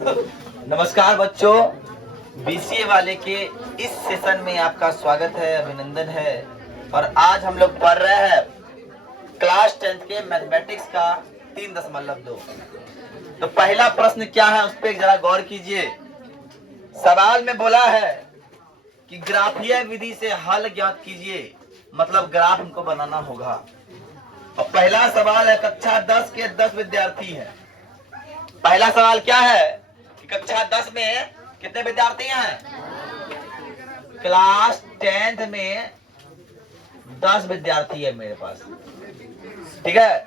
नमस्कार बच्चों, बीसीए वाले के इस सेशन में आपका स्वागत है, अभिनंदन है। और आज हम लोग पढ़ रहे हैं क्लास 10th के मैथमेटिक्स का 3.2। तो पहला प्रश्न क्या है उस पर जरा गौर कीजिए। सवाल में बोला है कि ग्राफीय विधि से हल ज्ञात कीजिए, मतलब ग्राफ हमको बनाना होगा। और पहला सवाल है, कक्षा 10 के 10 विद्यार्थी हैं। पहला सवाल क्या है कि कक्षा 10 में कितने विद्यार्थी हैं? क्लास 10th में 10 विद्यार्थी है मेरे पास, ठीक है।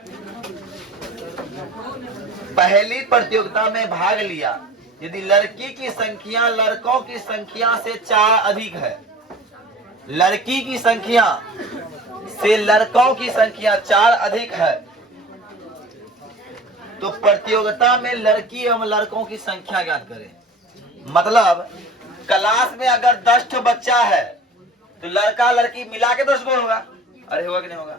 पहली प्रतियोगिता में भाग लिया। यदि लड़की की संख्या लड़कों की संख्या से 4 अधिक है, लड़की की संख्या से लड़कों की संख्या 4 अधिक है, तो प्रतियोगिता में लड़की एवं लड़कों की संख्या ज्ञात करें। मतलब क्लास में अगर 10 बच्चा है तो लड़का लड़की मिला के 10 होगा। अरे होगा कि नहीं होगा?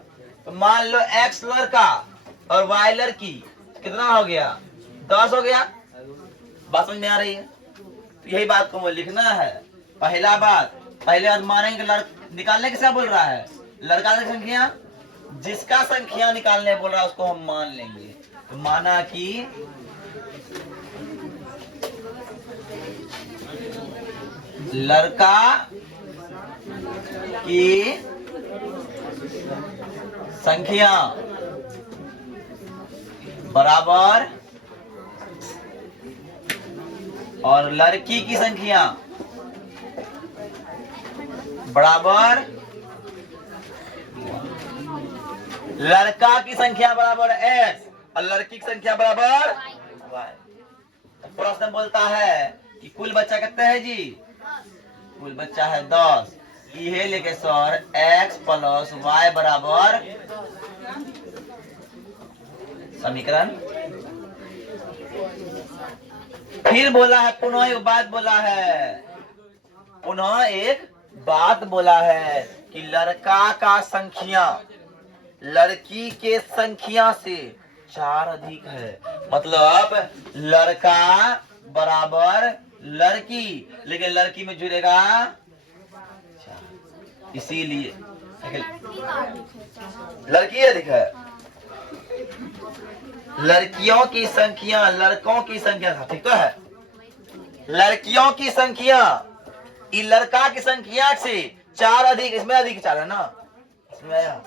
तो मान लो x लड़का और y लड़की, कितना हो गया? 10 हो गया। बात समझ में आ रही है? तो यही बात को मुझे लिखना है। पहले बात मानेंगे, निकालने किसका बोल रहा है? लड़का की संख्या, जिसका संख्या निकालने बोल रहा है उसको हम मान लेंगे। तो माना कि लड़का की संख्या बराबर और लड़की की संख्या बराबर, लड़का की संख्या बराबर x और लड़की की संख्या बराबर y। प्रश्न बोलता है कि कुल बच्चा कितने है जी? कुल बच्चा है 10। ये लेके सर x प्लस y बराबर समीकरण। फिर बोला है, पुनः एक बात बोला है कि लड़का का संख्या लड़की के संख्या से 4 अधिक है। मतलब लड़का बराबर लड़की, लेकिन लड़की में जुड़ेगा 4, इसीलिए लड़की अधिक है। लड़कियों की संख्या लड़कों की संख्या, ठीक तो है। लड़कियों की संख्या लड़का की संख्या से 4 अधिक, इसमें अधिक 4 है ना, इसमें आया,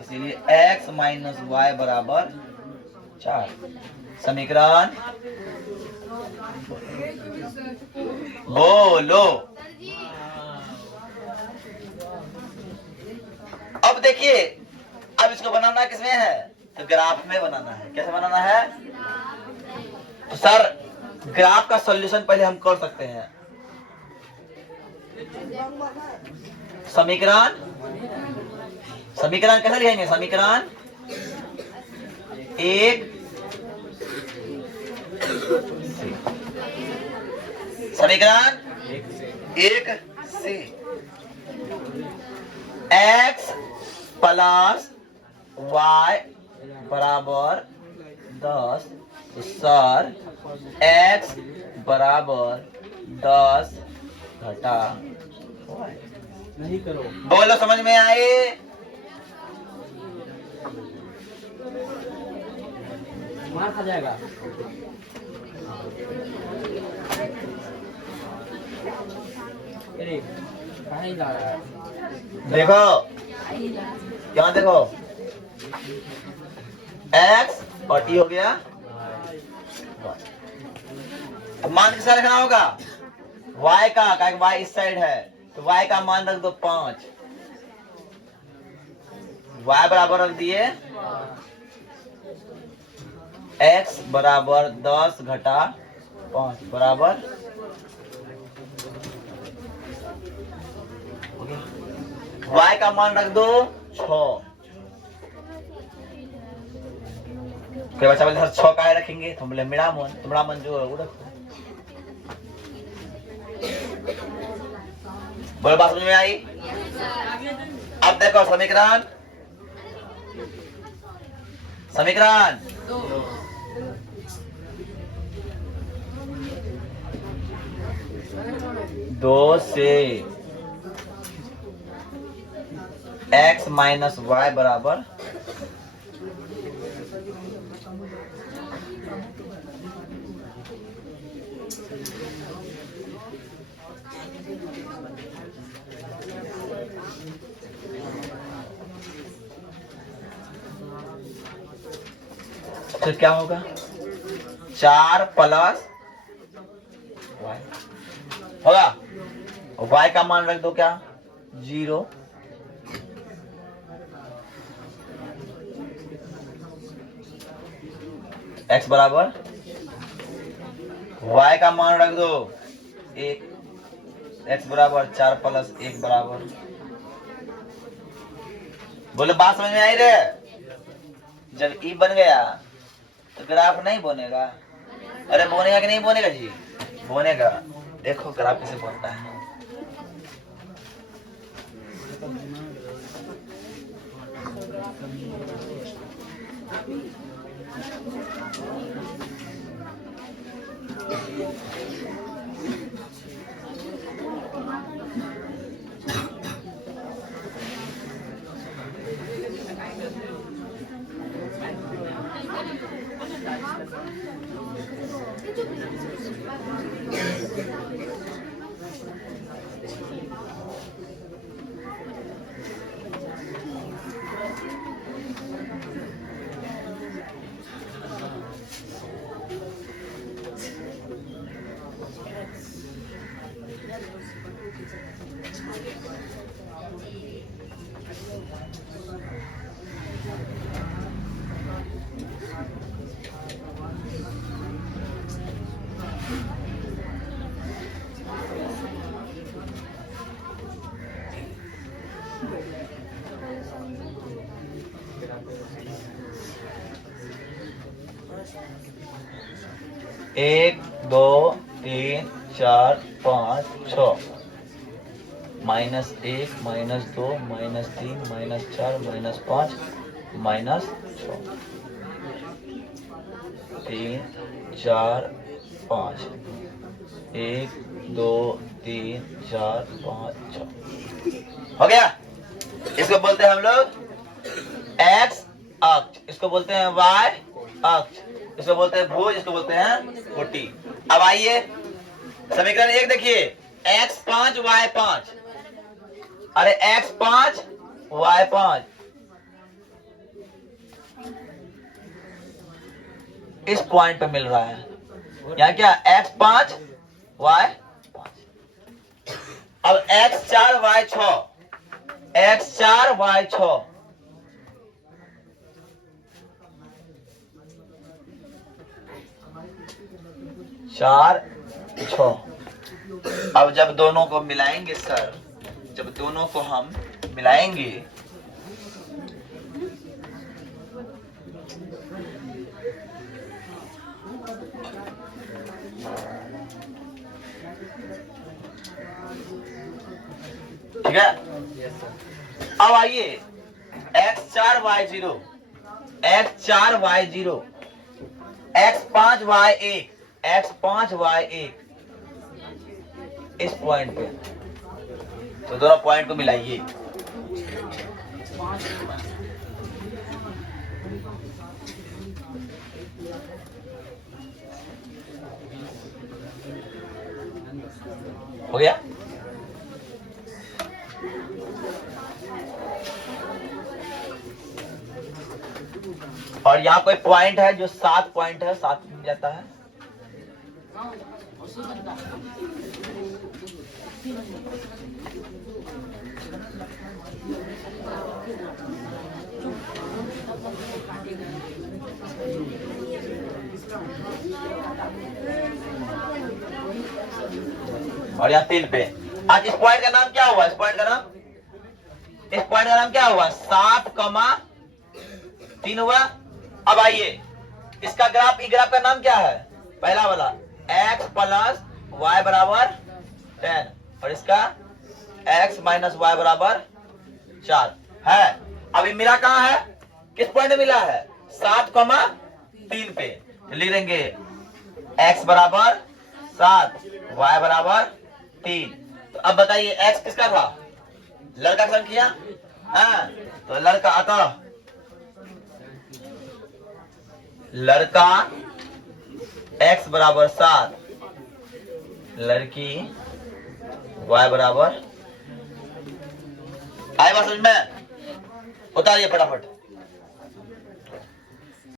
इसीलिए x माइनस वाई बराबर 4। समीकरण बोलो। अब देखिए, अब इसको बनाना किसमें है? तो ग्राफ में बनाना है। कैसे बनाना है? तो सर ग्राफ का सॉल्यूशन पहले हम कर सकते हैं। समीकरण कैसे लिखेंगे? समीकरण 1 से x प्लस y बराबर 10। तो सर x बराबर 10 घटा y। नहीं करो, बोलो समझ में आए? मार खा जाएगा। अरे कहीं जा रहा है? देखो यहाँ देखो, x और t हो गया। मान किसका रखना होगा? y का, y इस साइड है तो y का मान रख दो 5। y बराबर रख दिए x बराबर 10 घटा 5 बराबर y का मान रख दो 6। फिर बच्चा बोले सर 6 का रखेंगे, तो बोले मेरा मन, तुम्हारा मन जो है वो रखो। बोलो बात समझ में आई? अब देखो समीकरण 2 से x माइनस वाई बराबर तो क्या होगा 4 प्लस y होगा। y का मान रख दो क्या 0, x बराबर y का मान रख दो 1, x बराबर 4 प्लस 1 बराबर। बोले बात समझ में आई रे? जब ई बन गया तो ग्राफ नहीं बनेगा। अरे बनेगा कि नहीं बनेगा जी? बनेगा। देखो ग्राफ कैसे बनता है। एक, दो, तीन, चार, पाँच, छ, -1, -2, -3, -4, -5, -6, 3, 4, 5, 1, 2, 3, 4, 5, 6 हो गया। इसको बोलते हैं हम लोग x अक्ष, इसको बोलते हैं y अक्ष, इसको बोलते हैं भुज, इसको बोलते हैं कोटि। अब आइए समीकरण 1 देखिए, x5 y5, अरे x5 y5 इस पॉइंट पे मिल रहा है। यहाँ क्या x5 y5, अब x4 y6, x4 y6 4 6। अब जब दोनों को मिलाएंगे सर, जब दोनों को हम मिलाएंगे ठीक है। अब आइए x4 y0, x4 y0, x5 y1, x5 y1 इस पॉइंट पे, तो दोनों पॉइंट को मिलाइए। हो गया। और यहाँ कोई पॉइंट है जो 7 पॉइंट है, 7 मिल जाता है। और यहाँ 3 पे। आज इस पॉइंट का नाम क्या हुआ? इस पॉइंट का नाम क्या हुआ? 7,3 हुआ। अब आइए इसका ग्राफ, ग्राफ का नाम क्या है? पहला वाला x प्लस y बराबर 10 और इसका x माइनस y बराबर 4 है। अभी मिला कहाँ है? किस पॉइंट में मिला है? 7,3 पे। लिख देंगे x बराबर 7, y बराबर 3, अब बताइए x किसका था, लड़का का किया, हाँ तो लड़का आता, लड़का x बराबर 7, लड़की y बराबर, आए बात समझ में, उतारिए फटाफट।